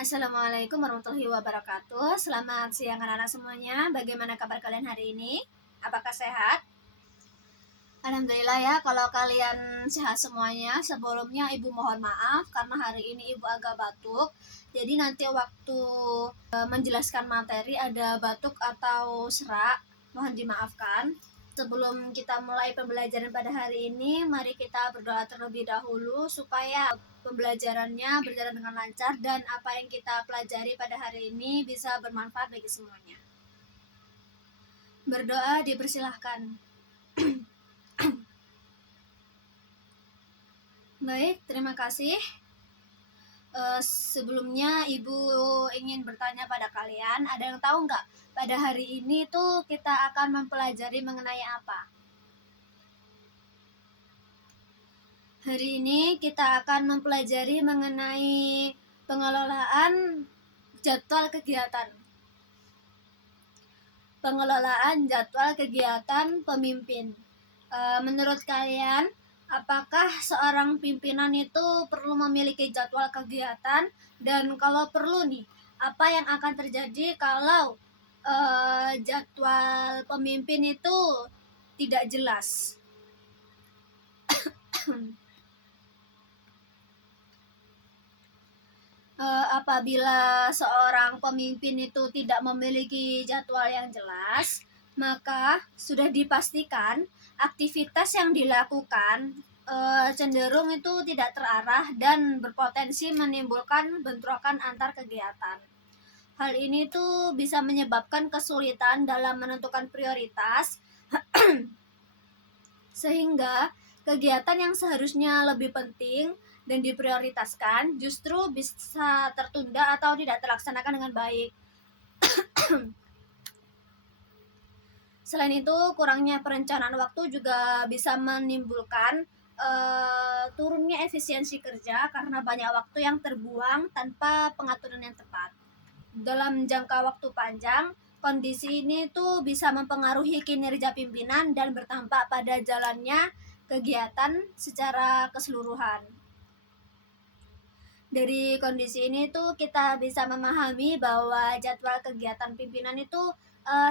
Assalamualaikum warahmatullahi wabarakatuh. Selamat siang anak-anak semuanya. Bagaimana kabar kalian hari ini? Apakah sehat? Alhamdulillah ya, kalau kalian sehat semuanya. Sebelumnya Ibu mohon maaf karena hari ini Ibu agak batuk. Jadi nanti waktu menjelaskan materi ada batuk atau serak. Mohon dimaafkan. Sebelum kita mulai pembelajaran pada hari ini, mari kita berdoa terlebih dahulu supaya pembelajarannya berjalan dengan lancar dan apa yang kita pelajari pada hari ini bisa bermanfaat bagi semuanya. Berdoa dipersilahkan. Baik, terima kasih. Sebelumnya Ibu ingin bertanya pada kalian, ada yang tahu nggak pada hari ini tuh kita akan mempelajari mengenai apa? Hari ini kita akan mempelajari mengenai pengelolaan jadwal kegiatan. Pengelolaan jadwal kegiatan pemimpin. Menurut kalian, apakah seorang pimpinan itu perlu memiliki jadwal kegiatan? Dan kalau perlu nih, apa yang akan terjadi kalau jadwal pemimpin itu tidak jelas? Apabila seorang pemimpin itu tidak memiliki jadwal yang jelas, maka sudah dipastikan aktivitas yang dilakukan cenderung itu tidak terarah dan berpotensi menimbulkan bentrokan antar kegiatan. Hal ini tuh bisa menyebabkan kesulitan dalam menentukan prioritas sehingga kegiatan yang seharusnya lebih penting dan diprioritaskan justru bisa tertunda atau tidak terlaksanakan dengan baik. Selain itu, kurangnya perencanaan waktu juga bisa menimbulkan turunnya efisiensi kerja karena banyak waktu yang terbuang tanpa pengaturan yang tepat. Dalam jangka waktu panjang, kondisi ini tuh bisa mempengaruhi kinerja pimpinan dan berdampak pada jalannya kegiatan secara keseluruhan. Dari kondisi ini tuh kita bisa memahami bahwa jadwal kegiatan pimpinan itu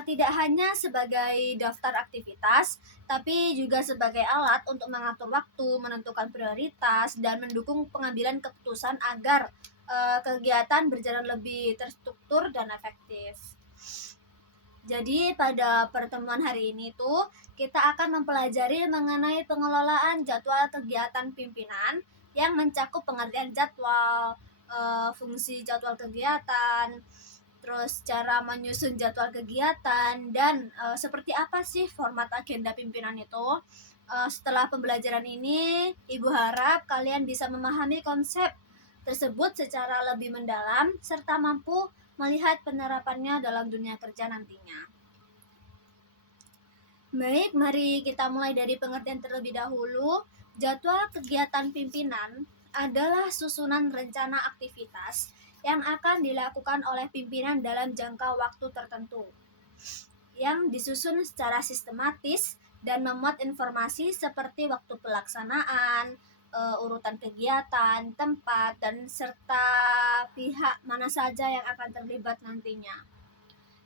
tidak hanya sebagai daftar aktivitas, tapi juga sebagai alat untuk mengatur waktu, menentukan prioritas, dan mendukung pengambilan keputusan agar kegiatan berjalan lebih terstruktur dan efektif. Jadi pada pertemuan hari ini tuh kita akan mempelajari mengenai pengelolaan jadwal kegiatan pimpinan yang mencakup pengertian jadwal, fungsi jadwal kegiatan, terus cara menyusun jadwal kegiatan, dan seperti apa sih format agenda pimpinan itu. Setelah pembelajaran ini, Ibu harap kalian bisa memahami konsep tersebut secara lebih mendalam serta mampu melihat penerapannya dalam dunia kerja nantinya. Baik, mari kita mulai dari pengertian terlebih dahulu. Jadwal kegiatan pimpinan adalah susunan rencana aktivitas yang akan dilakukan oleh pimpinan dalam jangka waktu tertentu, yang disusun secara sistematis dan memuat informasi seperti waktu pelaksanaan, urutan kegiatan, tempat, dan serta pihak mana saja yang akan terlibat nantinya.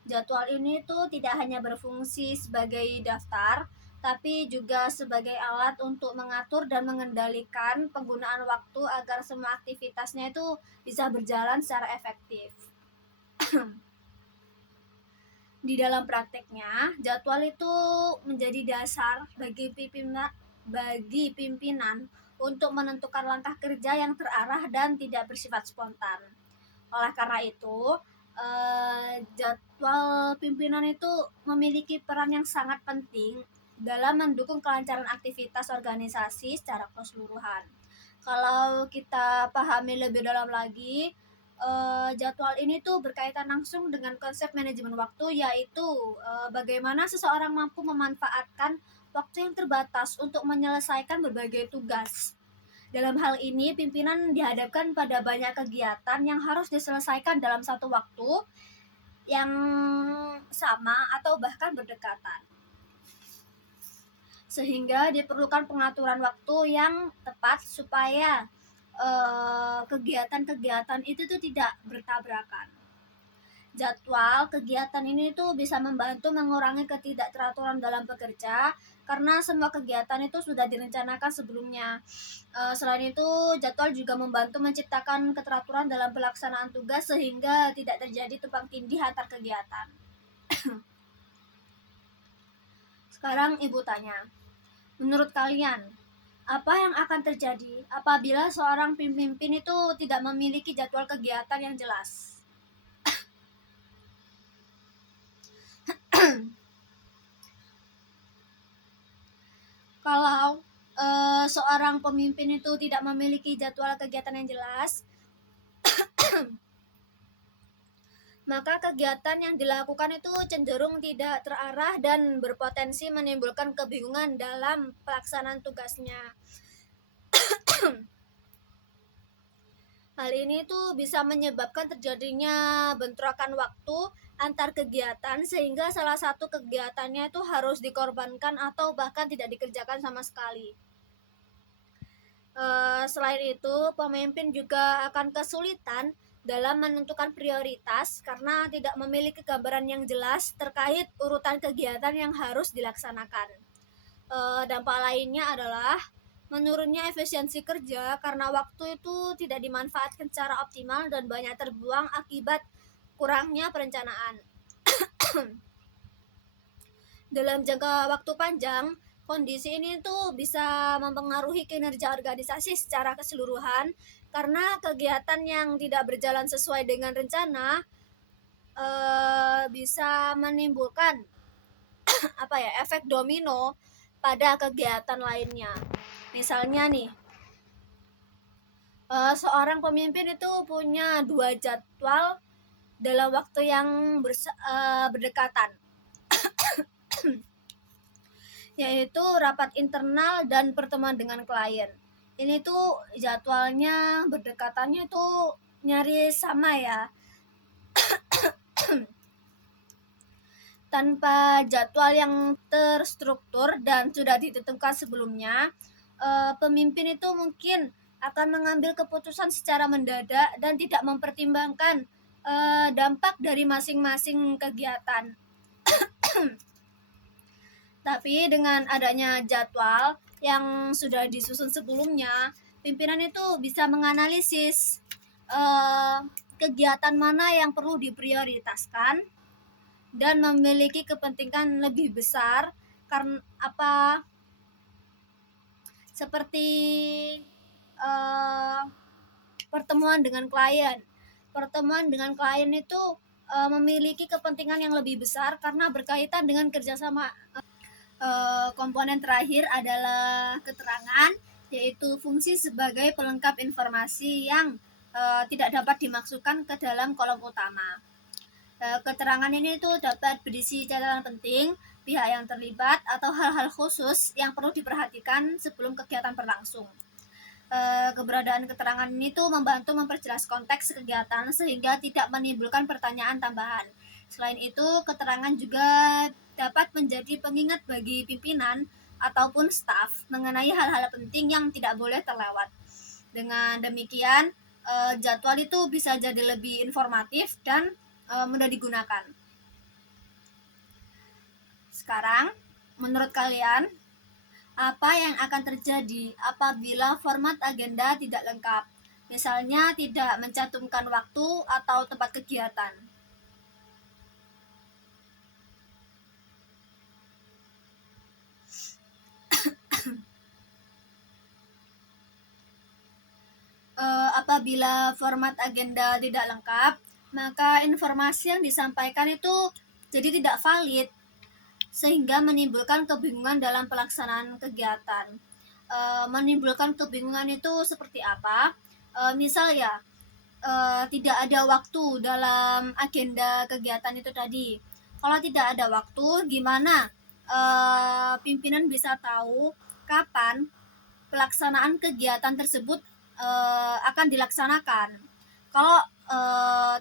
Jadwal ini tuh tidak hanya berfungsi sebagai daftar, tapi juga sebagai alat untuk mengatur dan mengendalikan penggunaan waktu agar semua aktivitasnya itu bisa berjalan secara efektif. Di dalam prakteknya, jadwal itu menjadi dasar bagi pimpinan untuk menentukan langkah kerja yang terarah dan tidak bersifat spontan. Oleh karena itu, jadwal pimpinan itu memiliki peran yang sangat penting dalam mendukung kelancaran aktivitas organisasi secara keseluruhan. Kalau kita pahami lebih dalam lagi, jadwal ini tuh berkaitan langsung dengan konsep manajemen waktu, yaitu bagaimana seseorang mampu memanfaatkan waktu yang terbatas untuk menyelesaikan berbagai tugas. Dalam hal ini, pimpinan dihadapkan pada banyak kegiatan yang harus diselesaikan dalam satu waktu yang sama atau bahkan berdekatan. Sehingga diperlukan pengaturan waktu yang tepat supaya kegiatan-kegiatan itu tuh tidak bertabrakan. Jadwal kegiatan ini tuh bisa membantu mengurangi ketidakteraturan dalam bekerja karena semua kegiatan itu sudah direncanakan sebelumnya. Selain itu, jadwal juga membantu menciptakan keteraturan dalam pelaksanaan tugas sehingga tidak terjadi tumpang tindih antar kegiatan. Sekarang Ibu tanya, menurut kalian, apa yang akan terjadi apabila seorang pemimpin itu tidak memiliki jadwal kegiatan yang jelas? Kalau seorang pemimpin itu tidak memiliki jadwal kegiatan yang jelas, maka kegiatan yang dilakukan itu cenderung tidak terarah dan berpotensi menimbulkan kebingungan dalam pelaksanaan tugasnya. Hal ini tuh bisa menyebabkan terjadinya bentrokan waktu antar kegiatan sehingga salah satu kegiatannya itu harus dikorbankan atau bahkan tidak dikerjakan sama sekali. Selain itu, pemimpin juga akan kesulitan dalam menentukan prioritas karena tidak memiliki gambaran yang jelas terkait urutan kegiatan yang harus dilaksanakan. Dampak lainnya adalah menurunnya efisiensi kerja karena waktu itu tidak dimanfaatkan secara optimal dan banyak terbuang akibat kurangnya perencanaan. Dalam jangka waktu panjang, kondisi ini tuh bisa mempengaruhi kinerja organisasi secara keseluruhan karena kegiatan yang tidak berjalan sesuai dengan rencana bisa menimbulkan efek domino pada kegiatan lainnya. Misalnya nih, seorang pemimpin itu punya 2 jadwal dalam waktu yang berdekatan, yaitu rapat internal dan pertemuan dengan klien. Ini tuh jadwalnya berdekatannya tuh nyaris sama ya. Tanpa jadwal yang terstruktur dan sudah ditentukan sebelumnya, pemimpin itu mungkin akan mengambil keputusan secara mendadak dan tidak mempertimbangkan dampak dari masing-masing kegiatan. Tapi dengan adanya jadwal yang sudah disusun sebelumnya, pimpinan itu bisa menganalisis kegiatan mana yang perlu diprioritaskan dan memiliki kepentingan lebih besar karena seperti pertemuan dengan klien. Pertemuan dengan klien itu memiliki kepentingan yang lebih besar karena berkaitan dengan kerjasama. Komponen terakhir adalah keterangan, yaitu fungsi sebagai pelengkap informasi yang tidak dapat dimasukkan ke dalam kolom utama. Keterangan ini tuh dapat berisi catatan penting, pihak yang terlibat, atau hal-hal khusus yang perlu diperhatikan sebelum kegiatan berlangsung. Keberadaan keterangan ini tuh membantu memperjelas konteks kegiatan sehingga tidak menimbulkan pertanyaan tambahan. Selain itu, keterangan juga dapat menjadi pengingat bagi pimpinan ataupun staf mengenai hal-hal penting yang tidak boleh terlewat. Dengan demikian, jadwal itu bisa jadi lebih informatif dan mudah digunakan. Sekarang, menurut kalian, apa yang akan terjadi apabila format agenda tidak lengkap? Misalnya tidak mencantumkan waktu atau tempat kegiatan. Apabila format agenda tidak lengkap, maka informasi yang disampaikan itu jadi tidak valid sehingga menimbulkan kebingungan dalam pelaksanaan kegiatan. Menimbulkan kebingungan itu seperti apa? Misal ya, tidak ada waktu dalam agenda kegiatan itu tadi. Kalau tidak ada waktu, gimana pimpinan bisa tahu kapan pelaksanaan kegiatan tersebut akan dilaksanakan? Kalau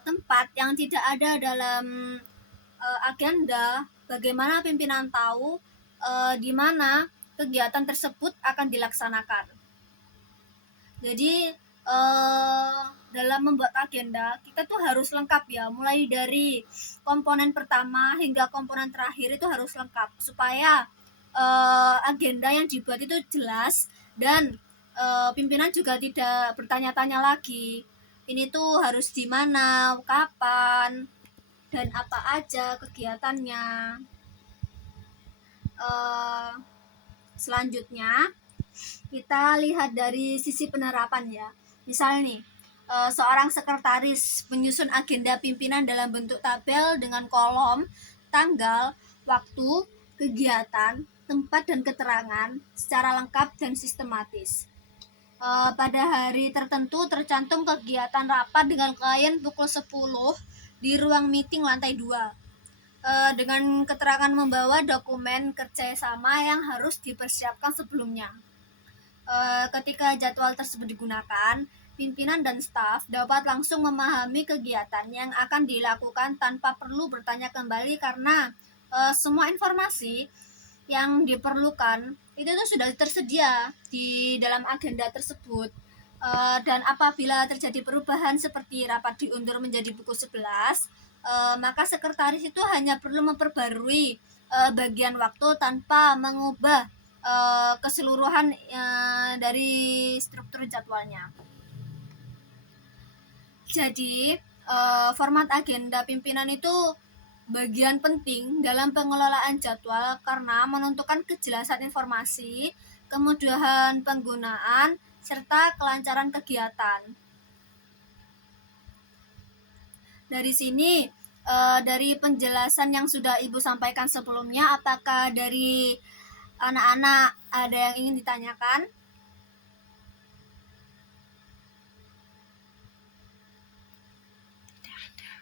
tempat yang tidak ada dalam agenda, bagaimana pimpinan tahu di mana kegiatan tersebut akan dilaksanakan? Jadi dalam membuat agenda kita tuh harus lengkap ya, mulai dari komponen pertama hingga komponen terakhir itu harus lengkap supaya agenda yang dibuat itu jelas dan pimpinan juga tidak bertanya-tanya lagi ini tuh harus di mana, kapan, dan apa aja kegiatannya. Selanjutnya kita lihat dari sisi penerapan ya. Misal nih, seorang sekretaris menyusun agenda pimpinan dalam bentuk tabel dengan kolom, tanggal, waktu, kegiatan, tempat dan keterangan secara lengkap dan sistematis. Pada hari tertentu tercantum kegiatan rapat dengan klien pukul 10 di ruang meeting lantai 2. Dengan keterangan membawa dokumen kerjasama yang harus dipersiapkan sebelumnya. Ketika jadwal tersebut digunakan, pimpinan dan staf dapat langsung memahami kegiatan yang akan dilakukan tanpa perlu bertanya kembali karena semua informasi yang diperlukan itu tuh sudah tersedia di dalam agenda tersebut. Dan apabila terjadi perubahan seperti rapat diundur menjadi pukul 11, maka sekretaris itu hanya perlu memperbarui bagian waktu tanpa mengubah keseluruhan dari struktur jadwalnya. Jadi format agenda pimpinan itu bagian penting dalam pengelolaan jadwal karena menentukan kejelasan informasi, kemudahan penggunaan, serta kelancaran kegiatan. Dari sini, dari penjelasan yang sudah Ibu sampaikan sebelumnya, apakah dari anak-anak ada yang ingin ditanyakan?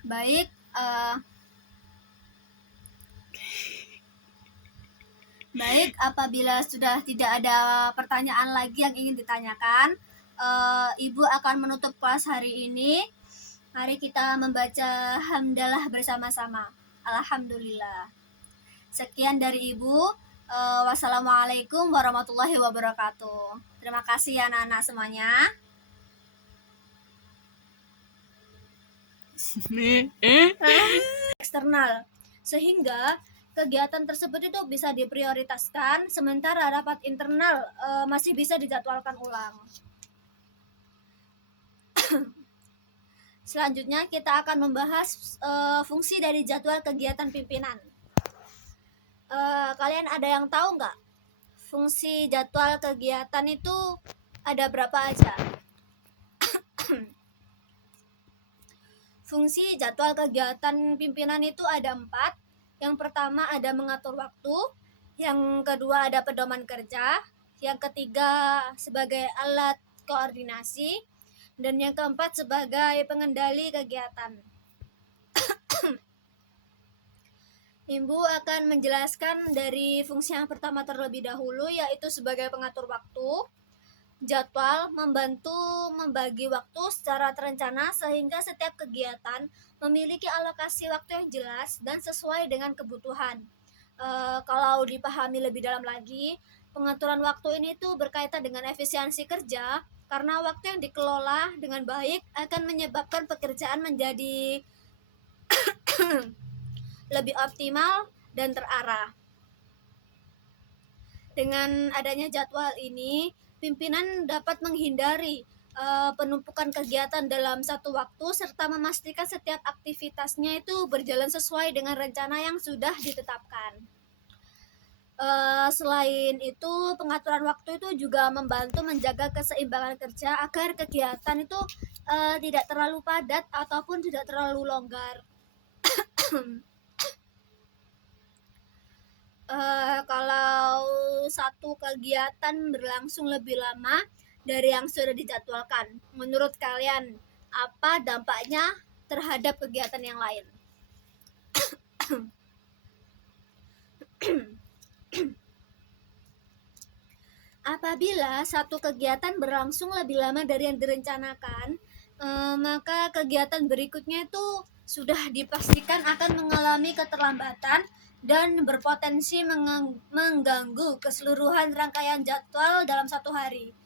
Baik, baik, apabila sudah tidak ada pertanyaan lagi yang ingin ditanyakan, Ibu akan menutup kelas hari ini. Mari kita membaca hamdalah bersama-sama. Alhamdulillah. Sekian dari Ibu. Wassalamualaikum warahmatullahi wabarakatuh. Terima kasih ya anak-anak semuanya. Eksternal. Sehingga kegiatan tersebut itu bisa diprioritaskan, sementara rapat internal masih bisa dijadwalkan ulang. Selanjutnya kita akan membahas fungsi dari jadwal kegiatan pimpinan. Kalian ada yang tahu nggak? Fungsi jadwal kegiatan itu ada berapa aja? Fungsi jadwal kegiatan pimpinan itu ada 4. Yang pertama ada mengatur waktu, yang kedua ada pedoman kerja, yang ketiga sebagai alat koordinasi, dan yang keempat sebagai pengendali kegiatan. Ibu akan menjelaskan dari fungsi yang pertama terlebih dahulu, yaitu sebagai pengatur waktu. Jadwal membantu membagi waktu secara terencana sehingga setiap kegiatan memiliki alokasi waktu yang jelas dan sesuai dengan kebutuhan. Kalau dipahami lebih dalam lagi, pengaturan waktu ini tuh berkaitan dengan efisiensi kerja karena waktu yang dikelola dengan baik akan menyebabkan pekerjaan menjadi lebih optimal dan terarah. Dengan adanya jadwal ini, pimpinan dapat menghindari penumpukan kegiatan dalam satu waktu serta memastikan setiap aktivitasnya itu berjalan sesuai dengan rencana yang sudah ditetapkan. Selain itu, pengaturan waktu itu juga membantu menjaga keseimbangan kerja agar kegiatan itu tidak terlalu padat ataupun tidak terlalu longgar. Kalau satu kegiatan berlangsung lebih lama dari yang sudah dijadwalkan, menurut kalian apa dampaknya terhadap kegiatan yang lain? Apabila satu kegiatan berlangsung lebih lama dari yang direncanakan, maka kegiatan berikutnya itu sudah dipastikan akan mengalami keterlambatan dan berpotensi mengganggu keseluruhan rangkaian jadwal dalam satu hari.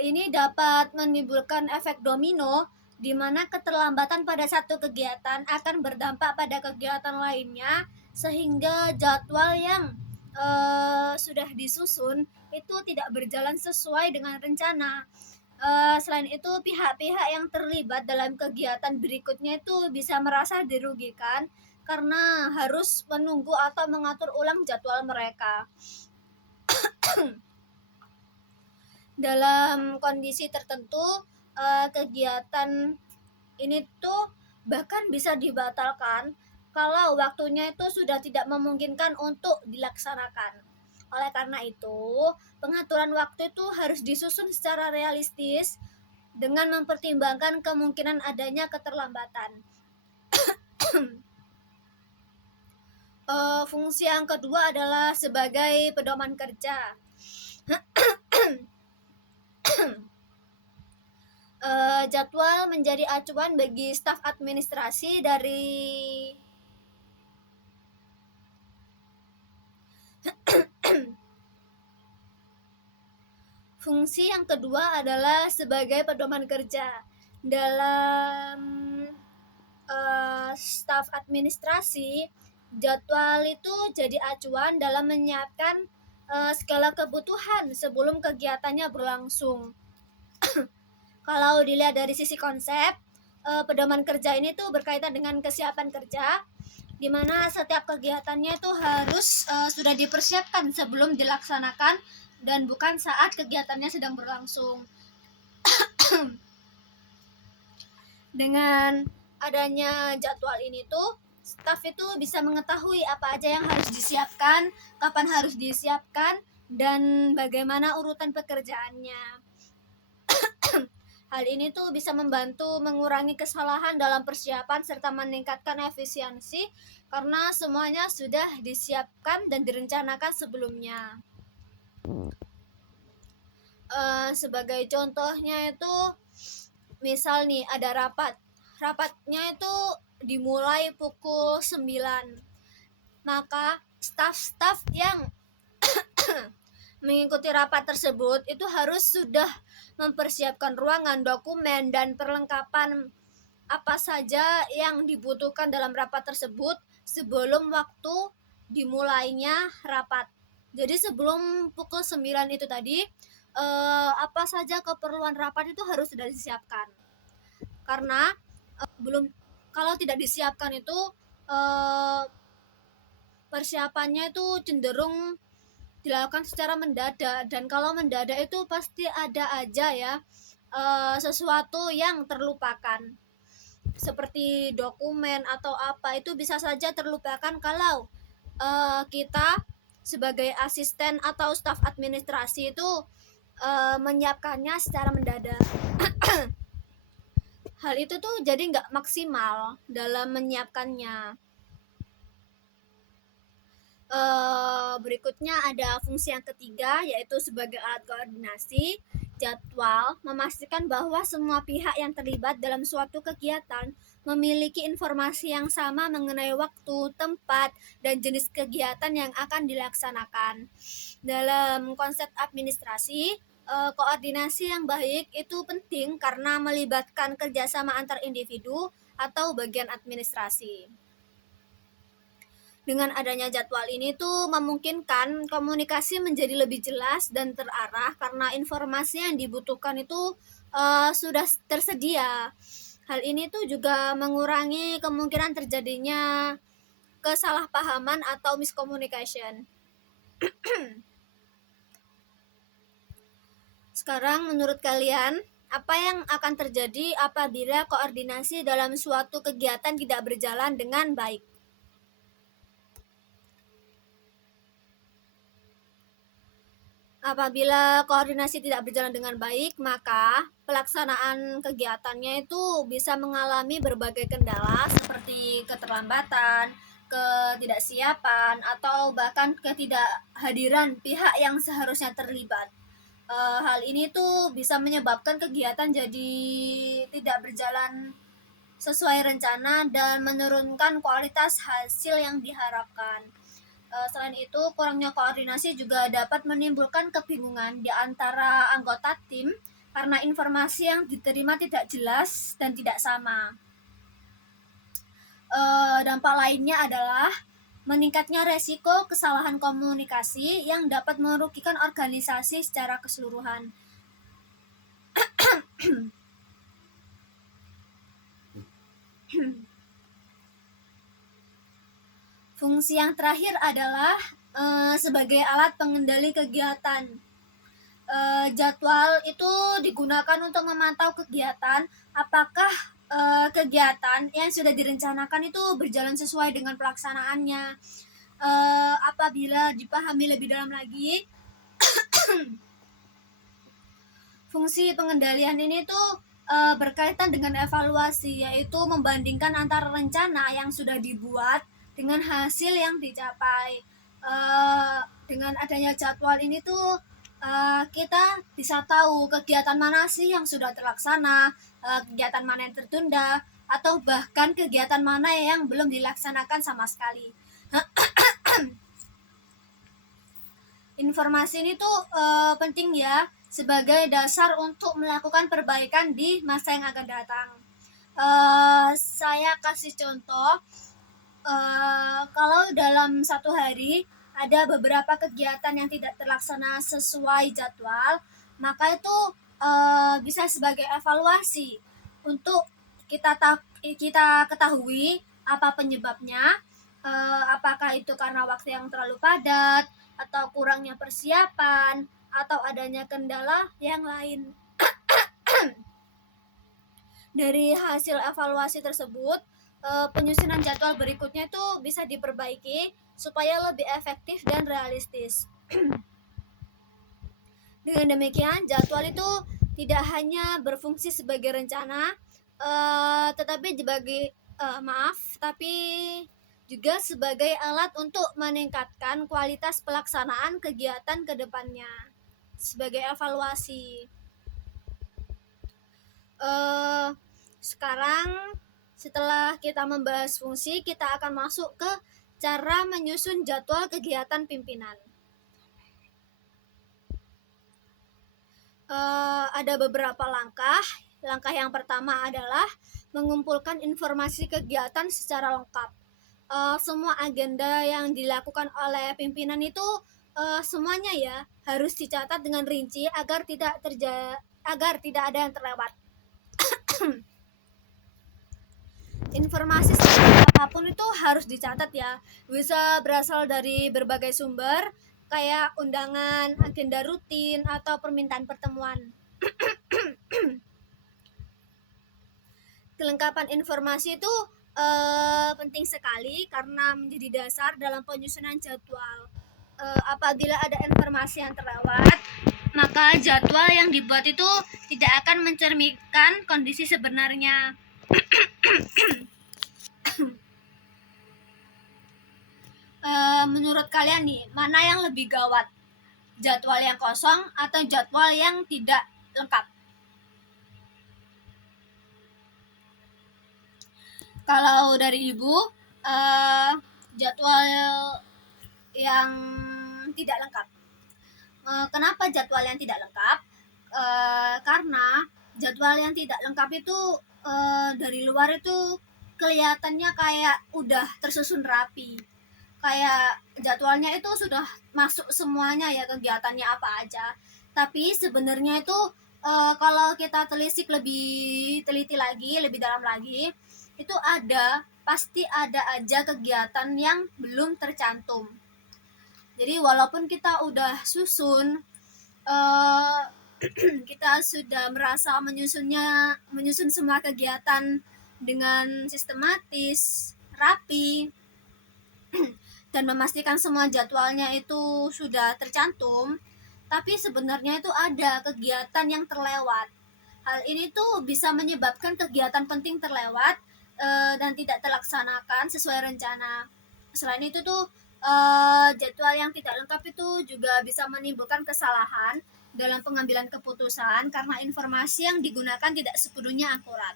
ini dapat menimbulkan efek domino, di mana keterlambatan pada satu kegiatan akan berdampak pada kegiatan lainnya, sehingga jadwal yang sudah disusun itu tidak berjalan sesuai dengan rencana. Selain itu, pihak-pihak yang terlibat dalam kegiatan berikutnya itu bisa merasa dirugikan karena harus menunggu atau mengatur ulang jadwal mereka. Dalam kondisi tertentu, kegiatan ini tuh bahkan bisa dibatalkan kalau waktunya itu sudah tidak memungkinkan untuk dilaksanakan. Oleh karena itu, pengaturan waktu itu harus disusun secara realistis dengan mempertimbangkan kemungkinan adanya keterlambatan. Fungsi yang kedua adalah sebagai pedoman kerja. Jadwal menjadi acuan bagi staf administrasi dari fungsi yang kedua adalah sebagai pedoman kerja. Dalam staf administrasi, jadwal itu jadi acuan dalam menyiapkan segala kebutuhan sebelum kegiatannya berlangsung. Kalau dilihat dari sisi konsep, pedoman kerja ini tuh berkaitan dengan kesiapan kerja, di mana setiap kegiatannya itu harus sudah dipersiapkan sebelum dilaksanakan dan bukan saat kegiatannya sedang berlangsung. Dengan adanya jadwal ini tuh, staf itu bisa mengetahui apa aja yang harus disiapkan, kapan harus disiapkan, dan bagaimana urutan pekerjaannya. Hal ini tuh bisa membantu mengurangi kesalahan dalam persiapan serta meningkatkan efisiensi karena semuanya sudah disiapkan dan direncanakan sebelumnya. Sebagai contohnya itu, misal nih ada rapatnya itu dimulai pukul 9, maka staf-staf yang mengikuti rapat tersebut itu harus sudah mempersiapkan ruangan, dokumen, dan perlengkapan apa saja yang dibutuhkan dalam rapat tersebut sebelum waktu dimulainya rapat. Jadi sebelum pukul 9 itu tadi, apa saja keperluan rapat itu harus sudah disiapkan. Karena kalau tidak disiapkan itu persiapannya itu cenderung dilakukan secara mendadak, dan kalau mendadak itu pasti ada aja ya sesuatu yang terlupakan, seperti dokumen atau apa itu bisa saja terlupakan kalau kita sebagai asisten atau staf administrasi itu menyiapkannya secara mendadak. Hal itu tuh jadi nggak maksimal dalam menyiapkannya. Berikutnya ada fungsi yang ketiga, yaitu sebagai alat koordinasi. Jadwal memastikan bahwa semua pihak yang terlibat dalam suatu kegiatan memiliki informasi yang sama mengenai waktu, tempat, dan jenis kegiatan yang akan dilaksanakan. Dalam konsep administrasi, koordinasi yang baik itu penting karena melibatkan kerjasama antar individu atau bagian administrasi. Dengan adanya jadwal ini tuh memungkinkan komunikasi menjadi lebih jelas dan terarah karena informasi yang dibutuhkan itu sudah tersedia. Hal ini tuh juga mengurangi kemungkinan terjadinya kesalahpahaman atau miscommunication. Sekarang menurut kalian, apa yang akan terjadi apabila koordinasi dalam suatu kegiatan tidak berjalan dengan baik? Apabila koordinasi tidak berjalan dengan baik, maka pelaksanaan kegiatannya itu bisa mengalami berbagai kendala seperti keterlambatan, ketidaksiapan, atau bahkan ketidakhadiran pihak yang seharusnya terlibat. Hal ini tuh bisa menyebabkan kegiatan jadi tidak berjalan sesuai rencana dan menurunkan kualitas hasil yang diharapkan. Selain itu, kurangnya koordinasi juga dapat menimbulkan kebingungan di antara anggota tim karena informasi yang diterima tidak jelas dan tidak sama. Dampak lainnya adalah meningkatnya resiko kesalahan komunikasi yang dapat merugikan organisasi secara keseluruhan. Fungsi yang terakhir adalah sebagai alat pengendali kegiatan. Jadwal itu digunakan untuk memantau kegiatan, apakah kegiatan yang sudah direncanakan itu berjalan sesuai dengan pelaksanaannya. Apabila dipahami lebih dalam lagi, fungsi pengendalian ini tuh berkaitan dengan evaluasi, yaitu membandingkan antara rencana yang sudah dibuat dengan hasil yang dicapai. Dengan adanya jadwal ini tuh kita bisa tahu kegiatan mana sih yang sudah terlaksana, kegiatan mana yang tertunda, atau bahkan kegiatan mana yang belum dilaksanakan sama sekali. Informasi ini tuh penting ya, sebagai dasar untuk melakukan perbaikan di masa yang akan datang. Saya kasih contoh, kalau dalam satu hari ada beberapa kegiatan yang tidak terlaksana sesuai jadwal, maka itu bisa sebagai evaluasi untuk kita ketahui apa penyebabnya, apakah itu karena waktu yang terlalu padat, atau kurangnya persiapan, atau adanya kendala yang lain. Dari hasil evaluasi tersebut, penyusunan jadwal berikutnya itu bisa diperbaiki supaya lebih efektif dan realistis. Dengan demikian, jadwal itu tidak hanya berfungsi sebagai rencana, tetapi juga sebagai alat untuk meningkatkan kualitas pelaksanaan kegiatan ke depannya sebagai evaluasi. Sekarang setelah kita membahas fungsi, kita akan masuk ke cara menyusun jadwal kegiatan pimpinan. Ada beberapa langkah. Langkah yang pertama adalah mengumpulkan informasi kegiatan secara lengkap. Semua agenda yang dilakukan oleh pimpinan itu semuanya ya harus dicatat dengan rinci agar tidak ada yang terlewat. Informasi seperti apapun itu harus dicatat ya. Bisa berasal dari berbagai sumber kayak undangan, agenda rutin, atau permintaan pertemuan. Kelengkapan informasi itu penting sekali karena menjadi dasar dalam penyusunan jadwal. Apabila ada informasi yang terlewat, maka jadwal yang dibuat itu tidak akan mencerminkan kondisi sebenarnya. Menurut kalian nih, mana yang lebih gawat? Jadwal yang kosong atau jadwal yang tidak lengkap? Kalau dari Ibu, jadwal yang tidak lengkap. Kenapa jadwal yang tidak lengkap? Karena jadwal yang tidak lengkap itu dari luar itu kelihatannya kayak udah tersusun rapi, kayak jadwalnya itu sudah masuk semuanya ya, kegiatannya apa aja. Tapi sebenarnya itu kalau kita telisik lebih teliti lagi, lebih dalam lagi, itu pasti ada aja kegiatan yang belum tercantum. Jadi walaupun kita udah susun, kita sudah merasa menyusun semua kegiatan dengan sistematis, rapi, dan memastikan semua jadwalnya itu sudah tercantum, tapi sebenarnya itu ada kegiatan yang terlewat. Hal ini tuh bisa menyebabkan kegiatan penting terlewat dan tidak terlaksanakan sesuai rencana. Selain itu tuh jadwal yang tidak lengkap itu juga bisa menimbulkan kesalahan dalam pengambilan keputusan karena informasi yang digunakan tidak sepenuhnya akurat.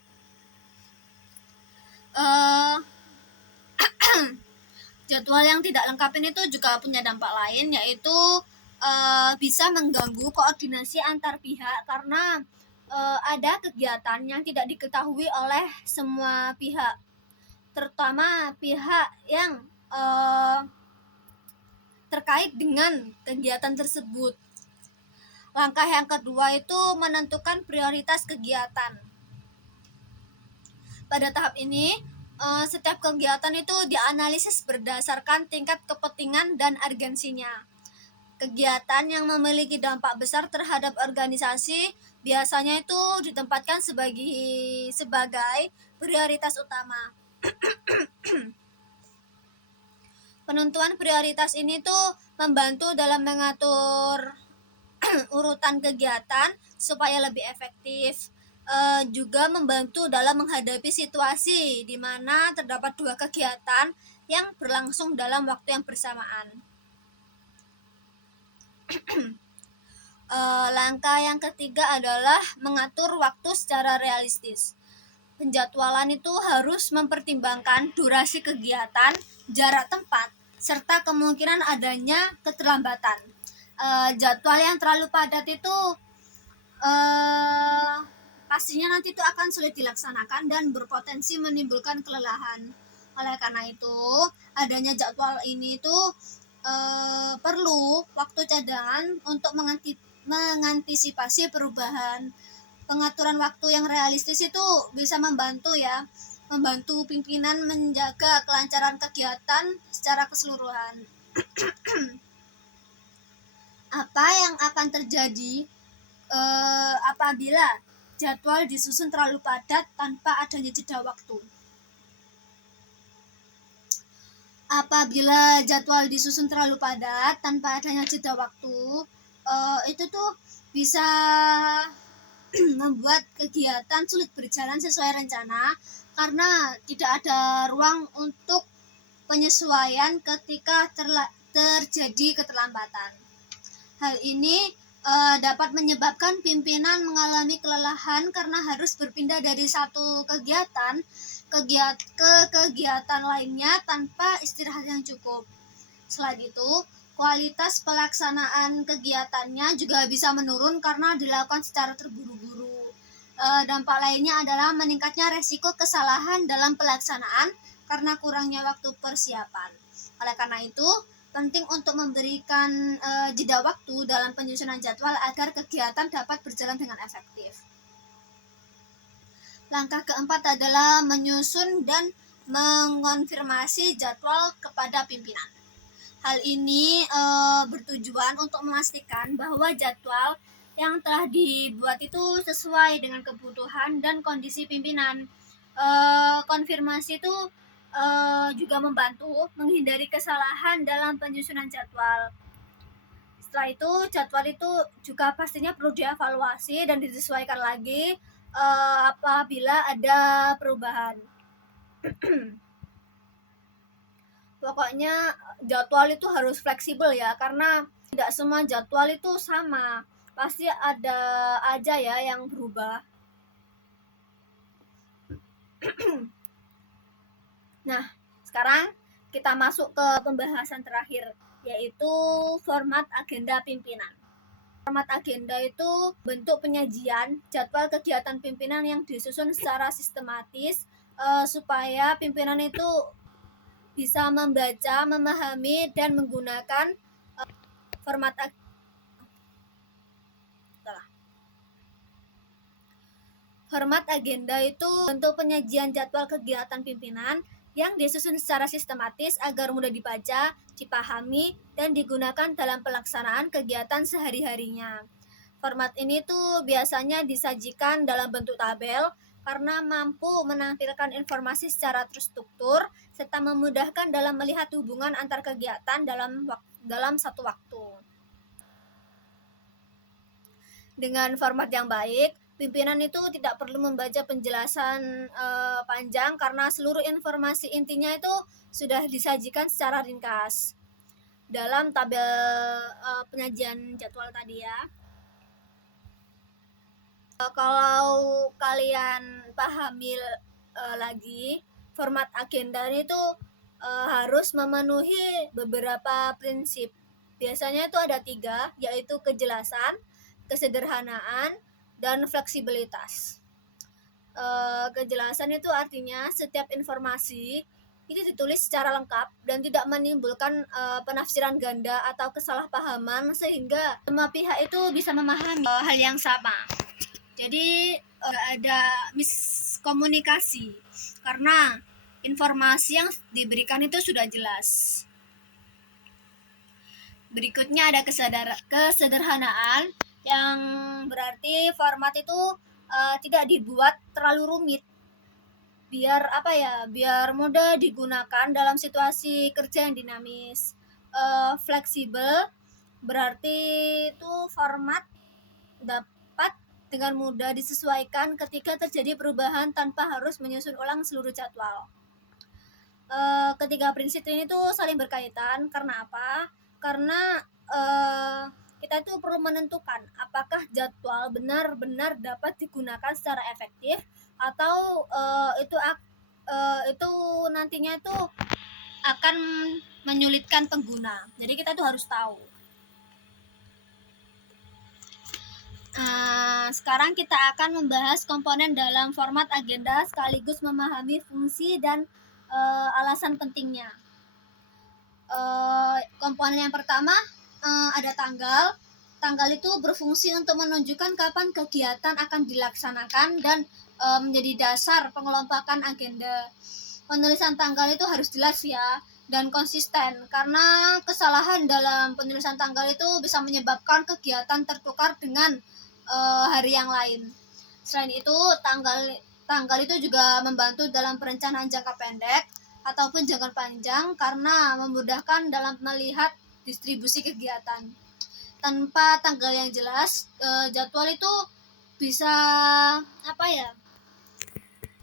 Jadwal yang tidak lengkap ini tuh juga punya dampak lain, yaitu bisa mengganggu koordinasi antar pihak karena ada kegiatan yang tidak diketahui oleh semua pihak, terutama pihak yang terkait dengan kegiatan tersebut. Langkah yang kedua itu menentukan prioritas kegiatan. Pada tahap ini, setiap kegiatan itu dianalisis berdasarkan tingkat kepentingan dan urgensinya. Kegiatan yang memiliki dampak besar terhadap organisasi biasanya itu ditempatkan sebagai prioritas utama. Penentuan prioritas ini tuh membantu dalam mengatur urutan kegiatan supaya lebih efektif. Juga membantu dalam menghadapi situasi di mana terdapat dua kegiatan yang berlangsung dalam waktu yang bersamaan. Langkah yang ketiga adalah mengatur waktu secara realistis. Penjadwalan itu harus mempertimbangkan durasi kegiatan, jarak tempat, serta kemungkinan adanya keterlambatan. Jadwal yang terlalu padat itu pastinya nanti itu akan sulit dilaksanakan dan berpotensi menimbulkan kelelahan. Oleh karena itu, adanya jadwal ini itu perlu waktu cadangan untuk mengantisipasi perubahan. Pengaturan waktu yang realistis itu bisa membantu pimpinan menjaga kelancaran kegiatan secara keseluruhan. Apa yang akan terjadi apabila jadwal disusun terlalu padat tanpa adanya jeda waktu? Apabila jadwal disusun terlalu padat tanpa adanya jeda waktu, itu tuh bisa membuat kegiatan sulit berjalan sesuai rencana karena tidak ada ruang untuk penyesuaian ketika terjadi keterlambatan. Hal ini dapat menyebabkan pimpinan mengalami kelelahan karena harus berpindah dari satu kegiatan ke kegiatan lainnya tanpa istirahat yang cukup. Selain itu, kualitas pelaksanaan kegiatannya juga bisa menurun karena dilakukan secara terburu-buru. Dampak lainnya adalah meningkatnya resiko kesalahan dalam pelaksanaan karena kurangnya waktu persiapan. Oleh karena itu, penting untuk memberikan jeda waktu dalam penyusunan jadwal agar kegiatan dapat berjalan dengan efektif. Langkah keempat adalah menyusun dan mengonfirmasi jadwal kepada pimpinan. Hal ini bertujuan untuk memastikan bahwa jadwal yang telah dibuat itu sesuai dengan kebutuhan dan kondisi pimpinan. Konfirmasi itu juga membantu menghindari kesalahan dalam penyusunan jadwal. Setelah itu, jadwal itu juga pastinya perlu dievaluasi dan disesuaikan lagi apabila ada perubahan. Pokoknya jadwal itu harus fleksibel ya, karena tidak semua jadwal itu sama. Pasti ada aja ya yang berubah. Nah, sekarang kita masuk ke pembahasan terakhir, yaitu format agenda pimpinan. Format agenda itu bentuk penyajian jadwal kegiatan pimpinan yang disusun secara sistematis supaya pimpinan itu bisa membaca, memahami, dan menggunakan format agenda itu bentuk penyajian jadwal kegiatan pimpinan yang disusun secara sistematis agar mudah dibaca, dipahami, dan digunakan dalam pelaksanaan kegiatan sehari-harinya. Format ini tuh biasanya disajikan dalam bentuk tabel karena mampu menampilkan informasi secara terstruktur serta memudahkan dalam melihat hubungan antar kegiatan dalam satu waktu. Dengan format yang baik, pimpinan itu tidak perlu membaca penjelasan panjang karena seluruh informasi intinya itu sudah disajikan secara ringkas dalam tabel penyajian jadwal tadi ya. Kalau kalian pahami lagi, format agenda itu harus memenuhi beberapa prinsip. Biasanya itu ada 3, yaitu kejelasan, kesederhanaan, dan fleksibilitas. Kejelasan itu artinya setiap informasi itu ditulis secara lengkap dan tidak menimbulkan penafsiran ganda atau kesalahpahaman sehingga semua pihak itu bisa memahami hal yang sama. Jadi ada miskomunikasi karena informasi yang diberikan itu sudah jelas. Berikutnya ada kesederhanaan yang berarti format itu tidak dibuat terlalu rumit biar mudah digunakan dalam situasi kerja yang dinamis. Fleksibel berarti itu format dapat dengan mudah disesuaikan ketika terjadi perubahan tanpa harus menyusun ulang seluruh jadwal. Ketiga prinsip ini tuh saling berkaitan. Karena apa? Karena kita itu perlu menentukan apakah jadwal benar-benar dapat digunakan secara efektif atau itu nantinya itu akan menyulitkan pengguna. Jadi kita tuh harus tahu. Sekarang kita akan membahas komponen dalam format agenda sekaligus memahami fungsi dan alasan pentingnya. Komponen yang pertama ada tanggal. Tanggal itu berfungsi untuk menunjukkan kapan kegiatan akan dilaksanakan dan menjadi dasar pengelompokan agenda. Penulisan tanggal itu harus jelas ya dan konsisten karena kesalahan dalam penulisan tanggal itu bisa menyebabkan kegiatan tertukar dengan hari yang lain. Selain itu, tanggal itu juga membantu dalam perencanaan jangka pendek ataupun jangka panjang karena memudahkan dalam melihat distribusi kegiatan. Tanpa tanggal yang jelas, jadwal itu bisa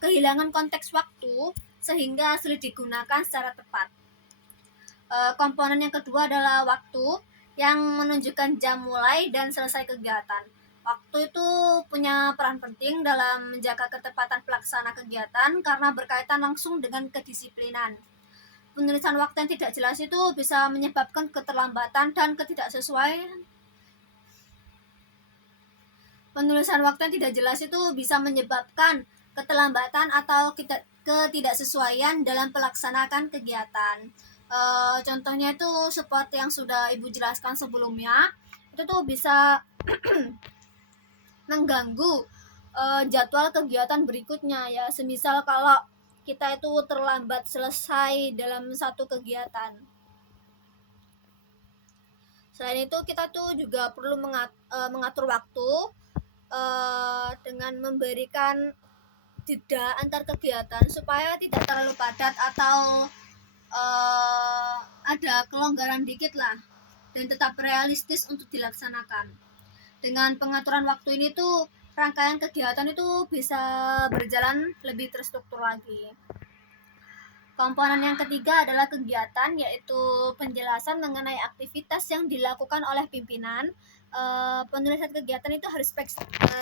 kehilangan konteks waktu sehingga sulit digunakan secara tepat. Komponen yang kedua adalah waktu yang menunjukkan jam mulai dan selesai kegiatan. Waktu itu punya peran penting dalam menjaga ketepatan pelaksana kegiatan karena berkaitan langsung dengan kedisiplinan. Penulisan waktu yang tidak jelas itu bisa menyebabkan keterlambatan dan ketidaksesuaian. Penulisan waktu yang tidak jelas itu bisa menyebabkan keterlambatan atau ketidaksesuaian dalam pelaksanaan kegiatan. Contohnya itu seperti yang sudah Ibu jelaskan sebelumnya, itu tuh bisa mengganggu jadwal kegiatan berikutnya ya. Semisal kalau kita itu terlambat selesai dalam satu kegiatan. Selain itu kita tuh juga perlu mengatur waktu dengan memberikan jeda antar kegiatan supaya tidak terlalu padat atau ada kelonggaran dikit lah dan tetap realistis untuk dilaksanakan. Dengan pengaturan waktu ini tuh rangkaian kegiatan itu bisa berjalan lebih terstruktur lagi. Komponen yang ketiga adalah kegiatan, yaitu penjelasan mengenai aktivitas yang dilakukan oleh pimpinan. Penulisan kegiatan itu harus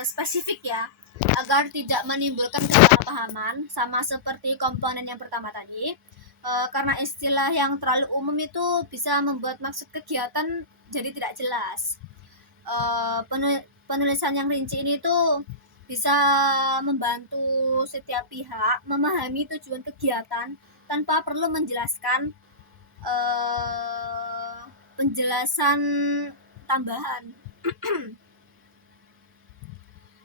spesifik ya, agar tidak menimbulkan kesalahpahaman, sama seperti komponen yang pertama tadi. Karena istilah yang terlalu umum itu bisa membuat maksud kegiatan jadi tidak jelas. Penulisan yang rinci ini tuh bisa membantu setiap pihak memahami tujuan kegiatan tanpa perlu menjelaskan penjelasan tambahan.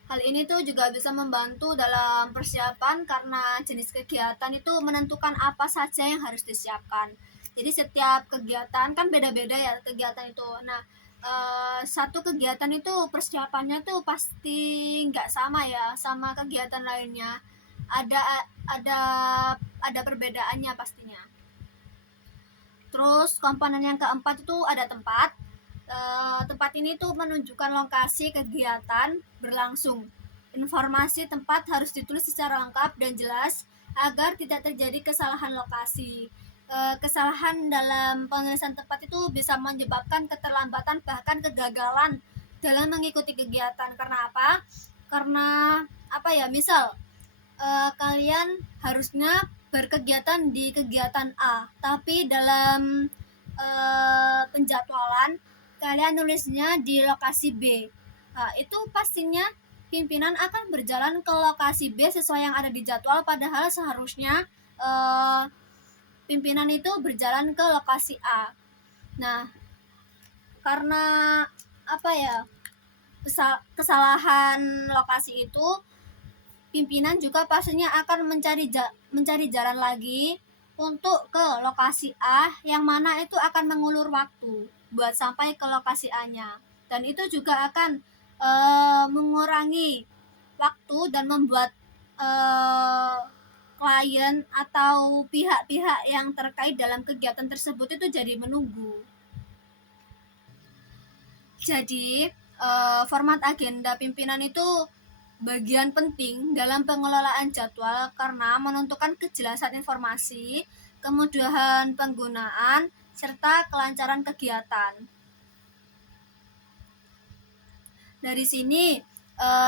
Hal ini tuh juga bisa membantu dalam persiapan karena jenis kegiatan itu menentukan apa saja yang harus disiapkan. Jadi setiap kegiatan kan beda-beda ya kegiatan itu. Nah, satu kegiatan itu persiapannya tuh pasti nggak sama ya sama kegiatan lainnya. Ada perbedaannya pastinya. Terus komponen yang keempat itu ada tempat. Tempat ini tuh menunjukkan lokasi kegiatan berlangsung. Informasi tempat harus ditulis secara lengkap dan jelas agar tidak terjadi kesalahan lokasi. Kesalahan dalam penulisan tempat itu bisa menyebabkan keterlambatan bahkan kegagalan dalam mengikuti kegiatan. Karena apa? Karena misal kalian harusnya berkegiatan di kegiatan A, tapi dalam penjadwalan kalian nulisnya di lokasi B. Itu pastinya pimpinan akan berjalan ke lokasi B sesuai yang ada di jadwal, padahal seharusnya pimpinan itu berjalan ke lokasi A. Nah, karena kesalahan lokasi itu, pimpinan juga pastinya akan mencari jalan lagi untuk ke lokasi A, yang mana itu akan mengulur waktu buat sampai ke lokasi A-nya, dan itu juga akan mengurangi waktu dan membuat klien atau pihak-pihak yang terkait dalam kegiatan tersebut itu jadi menunggu. Jadi format agenda pimpinan itu bagian penting dalam pengelolaan jadwal karena menentukan kejelasan informasi, kemudahan penggunaan, serta kelancaran kegiatan. Dari sini,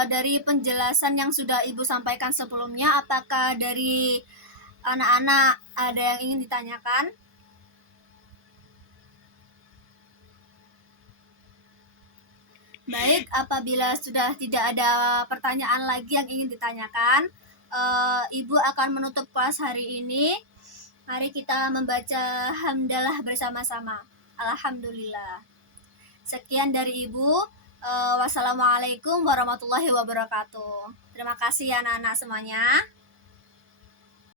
dari penjelasan yang sudah Ibu sampaikan sebelumnya, apakah dari anak-anak ada yang ingin ditanyakan? Baik, apabila sudah tidak ada pertanyaan lagi yang ingin ditanyakan, Ibu akan menutup kelas hari ini. Mari kita membaca hamdalah bersama-sama. Alhamdulillah. Sekian dari Ibu. Wassalamualaikum warahmatullahi wabarakatuh. Terima kasih anak-anak semuanya.